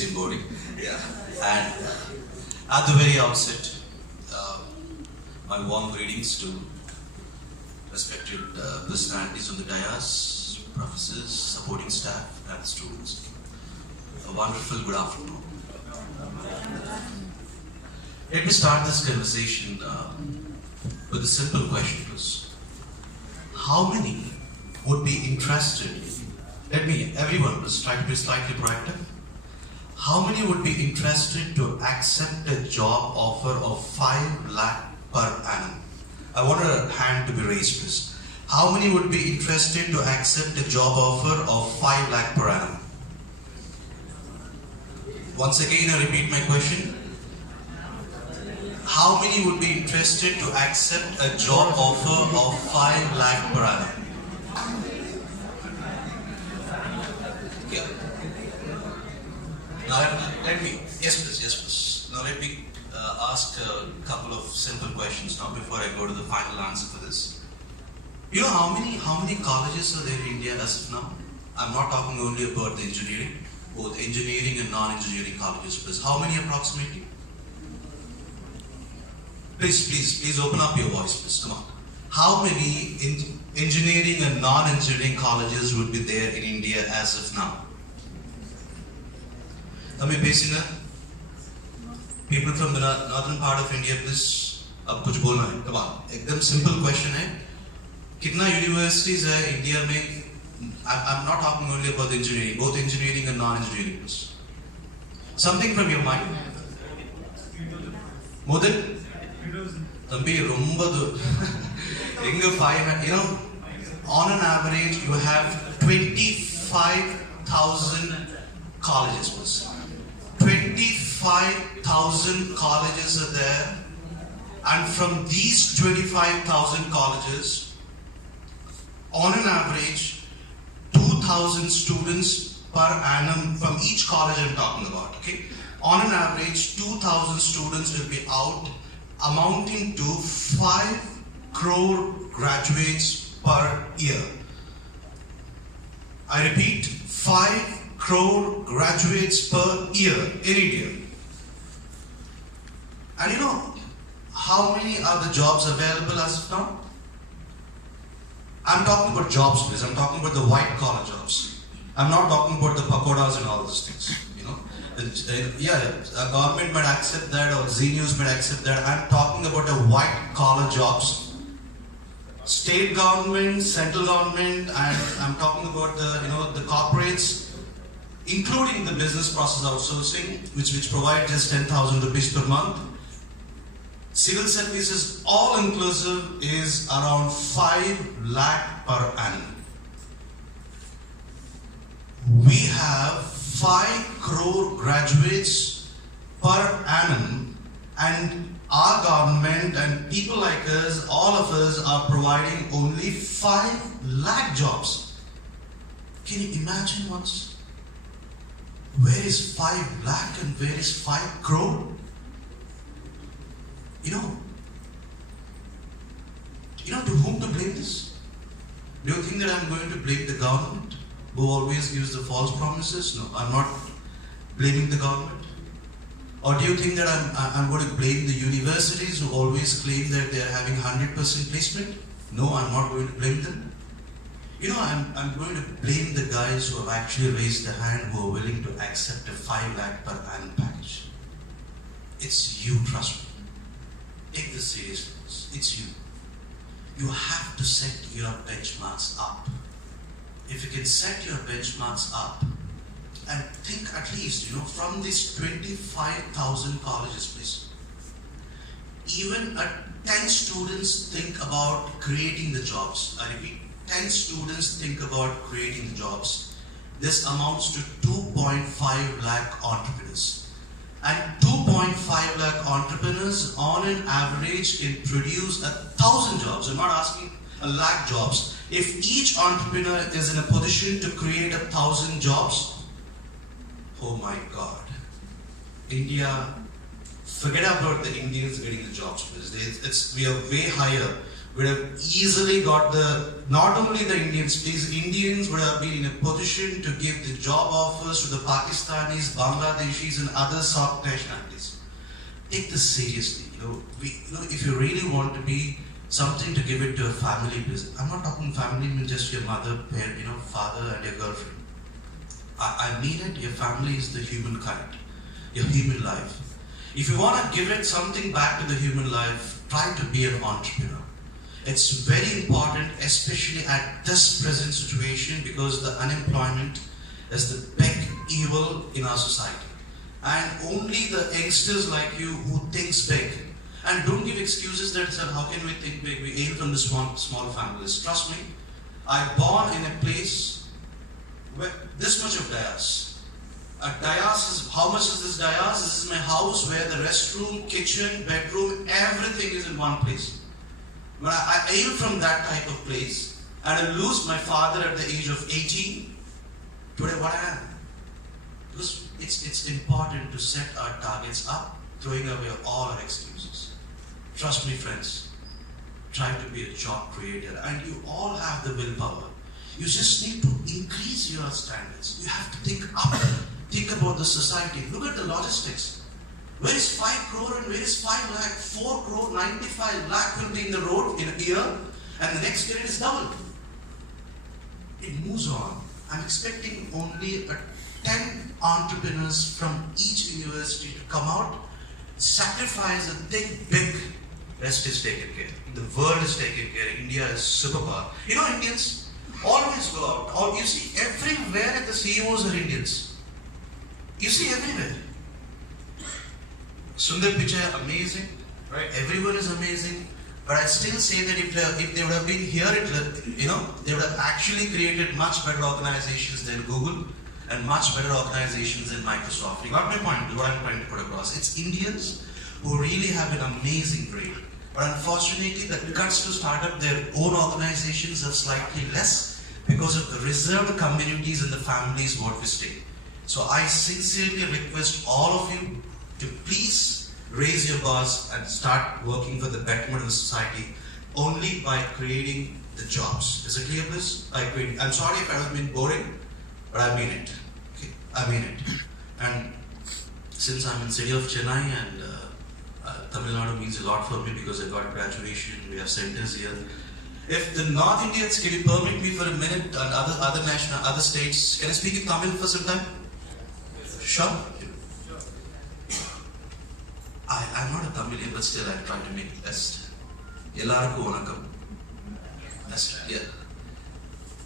same boarding. Yeah. And at the very outset, my warm greetings to respected personalities on the dais, professors, supporting staff, and students. A wonderful good afternoon. Let me start this conversation with a simple question. How many would be interested? Everyone, let's try to be slightly proactive. How many would be interested to accept a job offer of 5 lakh per annum? I want a hand to be raised, please. How many would be interested to accept a job offer of 5 lakh per annum? Once again, I repeat my question. How many would be interested to accept a job offer of 5 lakh per annum? Yeah. Now let me, yes please. Now let me ask a couple of simple questions now before I go to the final answer for this. You know how many colleges are there in India as of now? I'm not talking only about the engineering, both engineering and non-engineering colleges, please. How many approximately? Please open up your voice, please. Come on. How many engineering and non-engineering colleges would be there in India as of now? People from the northern part of India, please. Ab kuch bolna hai. Come on. Ekdam simple question hai. Kitna universities hai India mein? I'm not talking only about the engineering, both engineering and non-engineering, please. Something from your mind. More than? You know, on an average, you have 25,000 colleges. 25,000 colleges are there, and from these 25,000 colleges, on an average, 2,000 students per annum from each college I'm talking about. Okay, on an average, 2,000 students will be out, amounting to 5 crore graduates per year. I repeat, 5 crore graduates per year in India. And you know, how many are the jobs available as of now? I'm talking about jobs, please. I'm talking about the white collar jobs. I'm not talking about the pakodas and all those things. A government might accept that, or Z News might accept that. I'm talking about a white collar jobs. State government, central government, and I'm talking about the corporates, including the business process outsourcing, which provide just 10,000 rupees per month. Civil services, all inclusive, is around 5 lakh per annum. We have 5 crore graduates per annum, and our government and people like us, all of us, are providing only 5 lakh jobs. Can you imagine once? Where is 5 lakh and where is 5 crore? You know, to whom to blame this? Do you think that I'm going to blame the government, who always gives the false promises? No, I'm not blaming the government. Or do you think that I'm going to blame the universities who always claim that they're having 100% placement? No, I'm not going to blame them. You know, I'm going to blame the guys who have actually raised their hand, who are willing to accept a 5 lakh per annum package. It's you, trust me. Take this seriously. It's you. You have to set your benchmarks up. If you can set your benchmarks up and think at least, from these 25,000 colleges, please, even 10 students think about creating the jobs. I repeat, 10 students think about creating the jobs. This amounts to 2.5 lakh entrepreneurs. And 2.5 lakh entrepreneurs on an average can produce 1,000 jobs. I'm not asking a lakh jobs. If each entrepreneur is in a position to create 1,000 jobs, oh my God, India, forget about the Indians getting the jobs, please. We are way higher would have easily got not only the Indians, these Indians would have been in a position to give the job offers to the Pakistanis, Bangladeshis and other South nationalities. Take this seriously. If you really want to be something to give it to a family business. I'm not talking family means just your mother, parent, father and your girlfriend. I mean it, your family is the humankind, your human life. If you want to give it something back to the human life, try to be an entrepreneur. It's very important, especially at this present situation, because the unemployment is the big evil in our society. And only the youngsters like you who thinks big. And don't give excuses that said, how can we think big? We aim from the small families. Trust me, I born in a place where this much of dayas. A dayas is, how much is this dayas? This is my house where the restroom, kitchen, bedroom, everything is in one place. When I aim from that type of place, and I lose my father at the age of 18, today what I am? Because it's important to set our targets up, throwing away all our excuses. Trust me, friends, try to be a job creator, and you all have the willpower. You just need to increase your standards. You have to think up, think about the society. Look at the logistics. Where is 5 crore and where is 5 lakh? 4 crore, 95 lakh will be in the road in a year, and the next year it is double. It moves on. I'm expecting only 10 entrepreneurs from each university to come out, sacrifice and think big. Rest is taken care. The world is taken care. India is superpower. Indians always go out. You see everywhere at the CEOs are Indians. You see everywhere. Sundar Pichai, amazing, right? Everyone is amazing. But I still say that if they would have been here, they would have actually created much better organizations than Google and much better organizations than Microsoft. You got my point, what I'm trying to put across. It's Indians who really have an amazing brain. But unfortunately, the guts to start up their own organizations are slightly less because of the reserved communities and the families what we stay. So I sincerely request all of you to please raise your bars and start working for the betterment of the society only by creating the jobs. Is it clear, please? I'm sorry if I have been boring, but I mean it. Okay? I mean it. And since I'm in the city of Chennai and Tamil Nadu means a lot for me because I got graduation, we have centers here. If the North Indians, can you permit me for a minute and other states, can I speak in Tamil for some time? Sure. I'm not a Tamilian, but still I try to make it best. Ellarukku vanakkam. Best, yeah.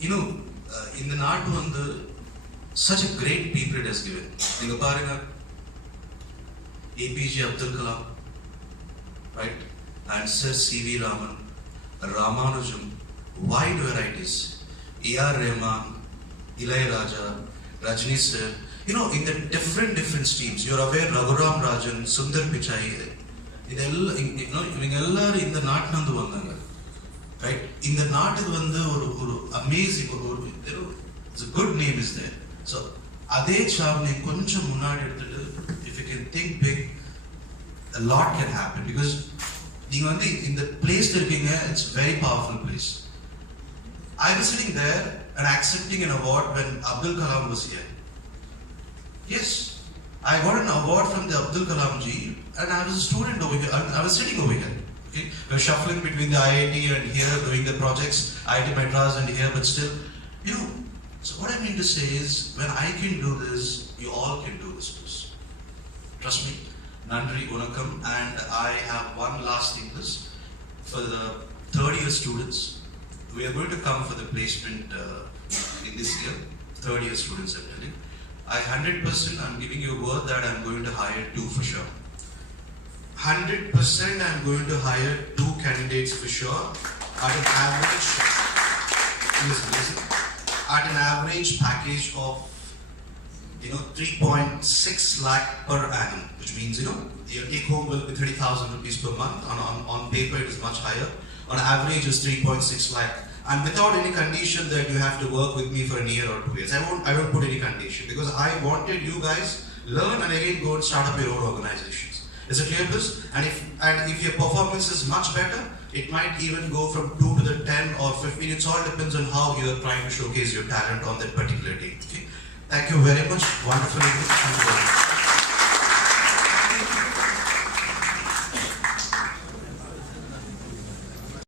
In the Nadu, such a great people it has given. Neenga paarenga, APJ Abdul Kalam, right? And Sir C.V. Raman, Ramanujam, wide varieties. A.R. Rahman, Ilayaraja, Rajni Sir. In the different streams, you're aware Raghuram Rajan, Sundar Pichai, in the Nat right? In the Nat amazing, it's a good name is there. So, Ade Chavne koncham munadi edutittu, if you can think big, a lot can happen because in the place they're looking at, it's a very powerful place. I was sitting there and accepting an award when Abdul Kalam was here. Yes, I got an award from the Abdul Kalam ji, and I was a student over here. I was sitting over here. Okay, we were shuffling between the IIT and here, doing the projects, IIT Madras and here, but still, So what I mean to say is, when I can do this, you all can do this, please. Trust me. Nandri Unakkam, and I have one last thing, this for the third year students. We are going to come for the placement in this year. Third year students, I'm telling. 100% I'm giving you a word that I'm going to hire 2 for sure. 100% I'm going to hire 2 candidates for sure at an average, at an average package of 3.6 lakh per annum, which means your take home will be 30,000 rupees per month. On paper it is much higher. On average is 3.6 lakh. And without any condition that you have to work with me for a year or 2 years. I don't put any condition because I wanted you guys learn and again go and start up your own organizations. Is it clear, please? And if your performance is much better, it might even go from 2 to the 10 or 15. It all depends on how you are trying to showcase your talent on that particular day. Okay? Thank you very much. Wonderful. Thank you very much.